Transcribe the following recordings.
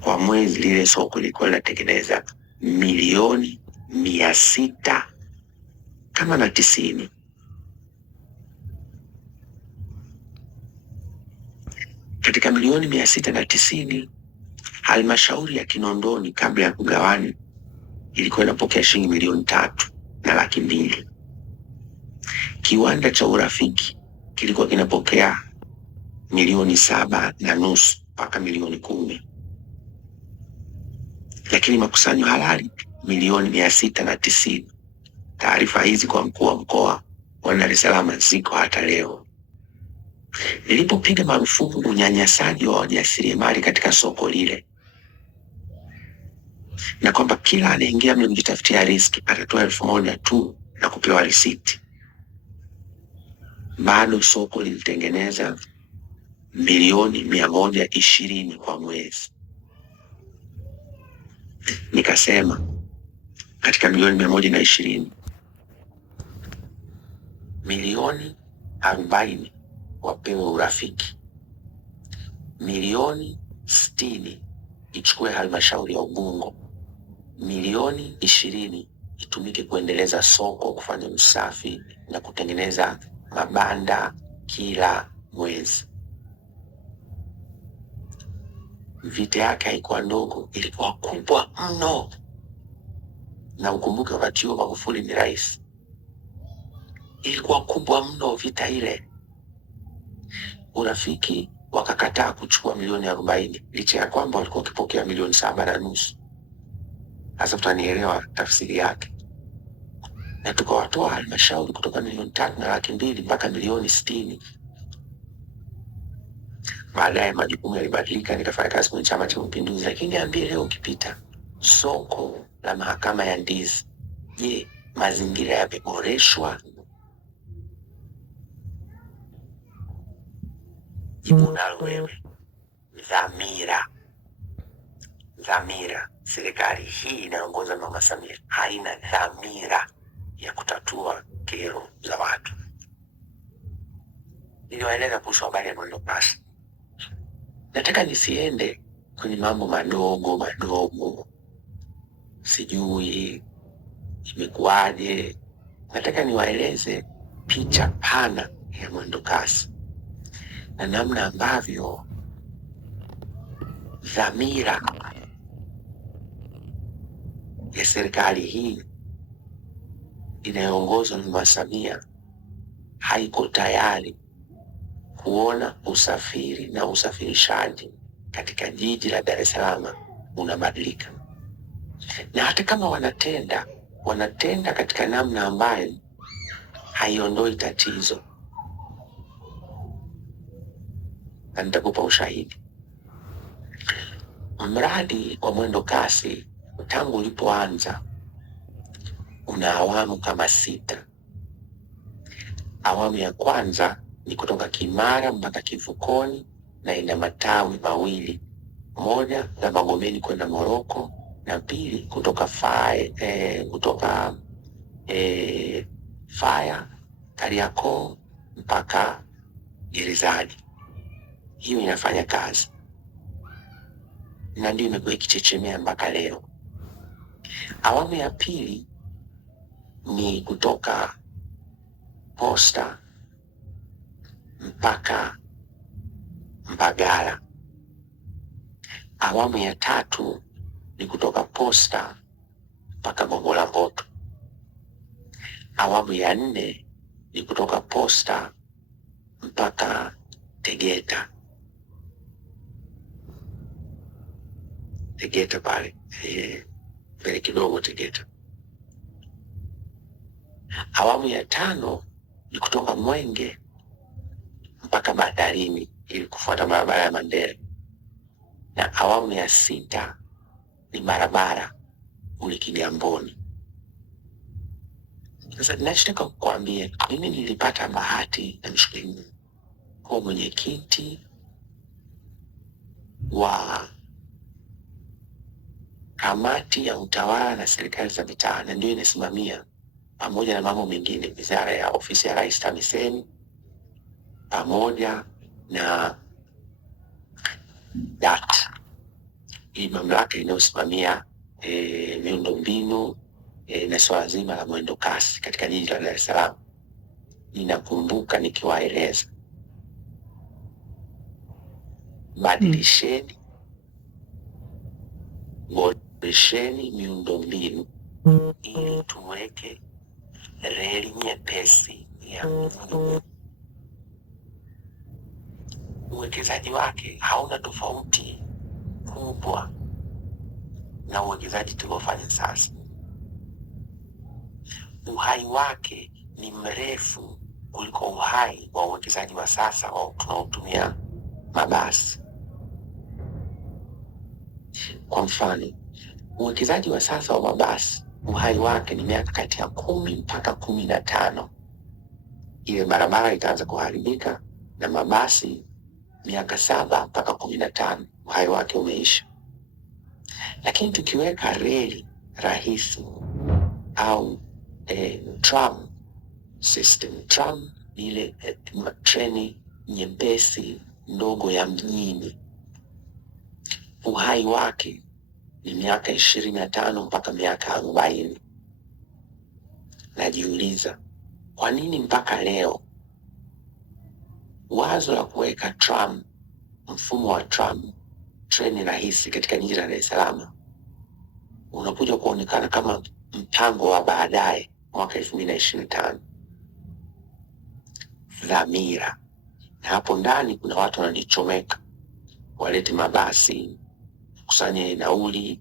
Kwa mwezi lile soko lilikuwa linatengeneza milioni 690. Katika milioni 690, halmashauri ya Kinondoni kabla ya kugawani ilikuwa inapokea shilingi milioni 3,200,000. Kiwanda cha Urafiki kilikuwa kinapokea milioni 7.5 mpaka milioni 10, lakini makusanyo halali milioni 690. Taarifa hizi kwa mkuu wa mkoa wa Dar es Salaam ziko hata leo. Nilipopiga marufuku unyanyasaji wa wajasiriamali katika soko lile, na kwamba kila anaingia mle mjitafutia riski atatoa 1,000 tu na kupewa risiti, bado soko lilitengeneza milioni 120 kwa mwezi. Nikasema katika milioni 120, milioni 40 wapewe Urafiki, milioni 60 ichukue halmashauri ya Ubungo, milioni 20 itumike kuendeleza soko, kufanya usafi na kutengeneza mabanda kila mwezi. Vita yake haikuwa ndogo, ilikuwa kubwa mno. Na ukumbuke wakati huo Magufuli ni rais. Ilikuwa kubwa mno vita ile. Urafiki wakakataa kuchukua milioni 40 licha ya kwamba walikuwa wakipokea milioni 7.5. Sasa tutanielewa tafsiri yake. Na tukawatoa halmashauri kutoka milioni 3,200,000 mpaka milioni 60. Baadaye majukumu yalibadilika, nikafanya kazi kwenye Chama cha Mapinduzi. Lakini niambie leo ukipita soko la Mahakama ya Ndizi, je, mazingira yameboreshwa? Jibu nalo wewe. Dhamira. Serikali hii inaongozwa na Mama Samia haina dhamira ya kutatua kero za watu. Niliwaeleza kuhusu habari ya mwendo kasi. Nataka nisiende kwenye mambo madogo, sijui imekuwaje. Nataka niwaeleze picha pana ya mwendo kasi na namna ambavyo dhamira ya serikali hii inayoongozwa na Mama Samia haiko tayari kuona usafiri na usafirishaji katika jiji la Dar es Salaam unabadilika. Na hata kama wanatenda katika namna ambayo haiondoi tatizo. Na nitakupa ushahidi. Mradi wa mwendo kasi tangu ulipoanza una awamu kama 6. Awamu ya kwanza ni kutoka Kimara mpaka Kivukoni na ina matawi mawili, moja la Magomeni kwenda Moroko na pili kutoka Faya Kariakoo mpaka Gerezani. Hiyo inafanya kazi na ndio imekuwa ikichechemea mpaka leo. Awamu ya pili ni kutoka Posta mpaka Mbagala. Awamu ya tatu ni kutoka Posta mpaka Gongo la Mboto. Awamu ya 4 ni kutoka Posta mpaka Tegeta pale mbele kidogo Tegeta. Awamu ya 5 ni kutoka Mwenge mpaka bandarini ili kufuata barabara ya Mandela, na awamu ya 6 ni barabara ule Kigamboni. Sasa ninachotaka kukuambia, mimi nilipata bahati na mshukuru kwa mwenyekiti wa kamati ya utawala na serikali za mitaa, na ndio inasimamia pamoja na mambo mengine wizara ya ofisi ya Rais TAMISEMI pamoja na DART. hii mamlaka inayosimamia miundombinu na swala zima la mwendo kasi katika jiji la Dar es Salaam, ninakumbuka nikiwaeleza, badilisheni, boresheni miundombinu ili tuweke reli nyepesi ya mjini. Uwekezaji wake hauna tofauti kubwa na uwekezaji tuliofanya sasa. Uhai wake ni mrefu kuliko uhai wa uwekezaji wa sasa wa tunaotumia mabasi. Kwa mfano, uwekezaji wa sasa wa mabasi uhai wake ni miaka kati ya 10 mpaka 15. Ile barabara itaanza kuharibika, na mabasi miaka 7 mpaka 15 uhai wake umeisha. Lakini tukiweka reli rahisi au tram system, tram ni ile treni nyepesi ndogo ya mjini, uhai wake ni miaka 25 mpaka miaka 40. Najiuliza, kwa nini mpaka leo wazo la kuweka tram, mfumo wa tram, treni rahisi katika jiji la Dar es Salaam unakuja kuonekana kama mpango wa baadaye mwaka 2025? Dhamira. Na hapo ndani kuna watu wananichomeka, walete mabasi, kusanye nauli,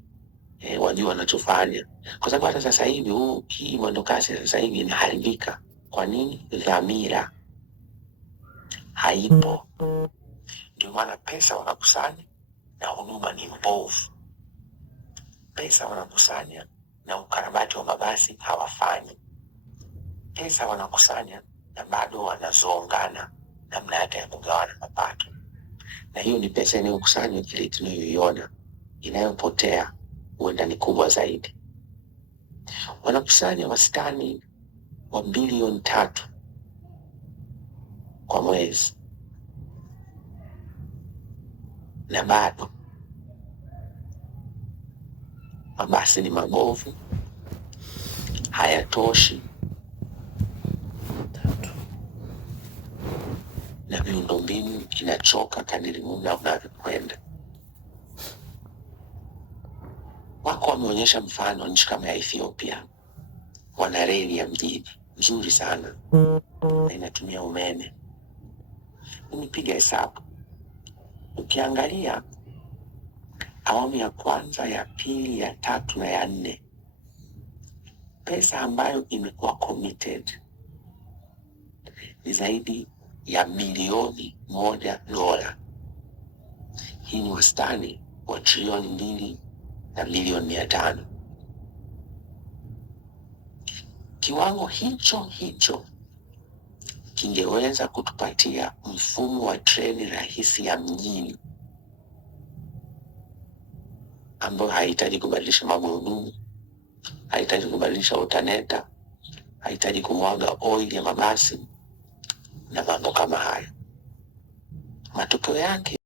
wajua wanachofanya, kwa sababu hata sasa hivi hii mwendokasi sasa hivi inaharibika. Kwa nini? Dhamira haipo. Ndio maana pesa wanakusanya na huduma ni mbovu. Pesa wanakusanya na ukarabati wa mabasi hawafanyi. Pesa wanakusanya na bado wanazongana namna hata ya kugawana mapato, na hiyo ni pesa inayokusanywa, kile tunayoiona. Inayopotea huenda ni kubwa zaidi. Wanakusanya wastani wa bilioni 3 kwa mwezi, na bado mabasi ni mabovu, hayatoshi, na miundombinu inachoka kadiri muda unavyokwenda. Wako wameonyesha mfano nchi kama ya Ethiopia, wana reli ya mjini nzuri sana na inatumia umeme. Unipiga hesabu, ukiangalia awamu ya kwanza, ya pili, ya 3 na ya 4, pesa ambayo imekuwa committed ni zaidi ya bilioni $1. Hii ni wastani wa trilioni 2 na bilioni 500. Kiwango hicho kingeweza kutupatia mfumo wa treni rahisi ya mjini ambayo haihitaji kubadilisha magurudumu, haihitaji kubadilisha alternator, haihitaji kumwaga oil ya mabasi na mambo kama hayo. Matokeo yake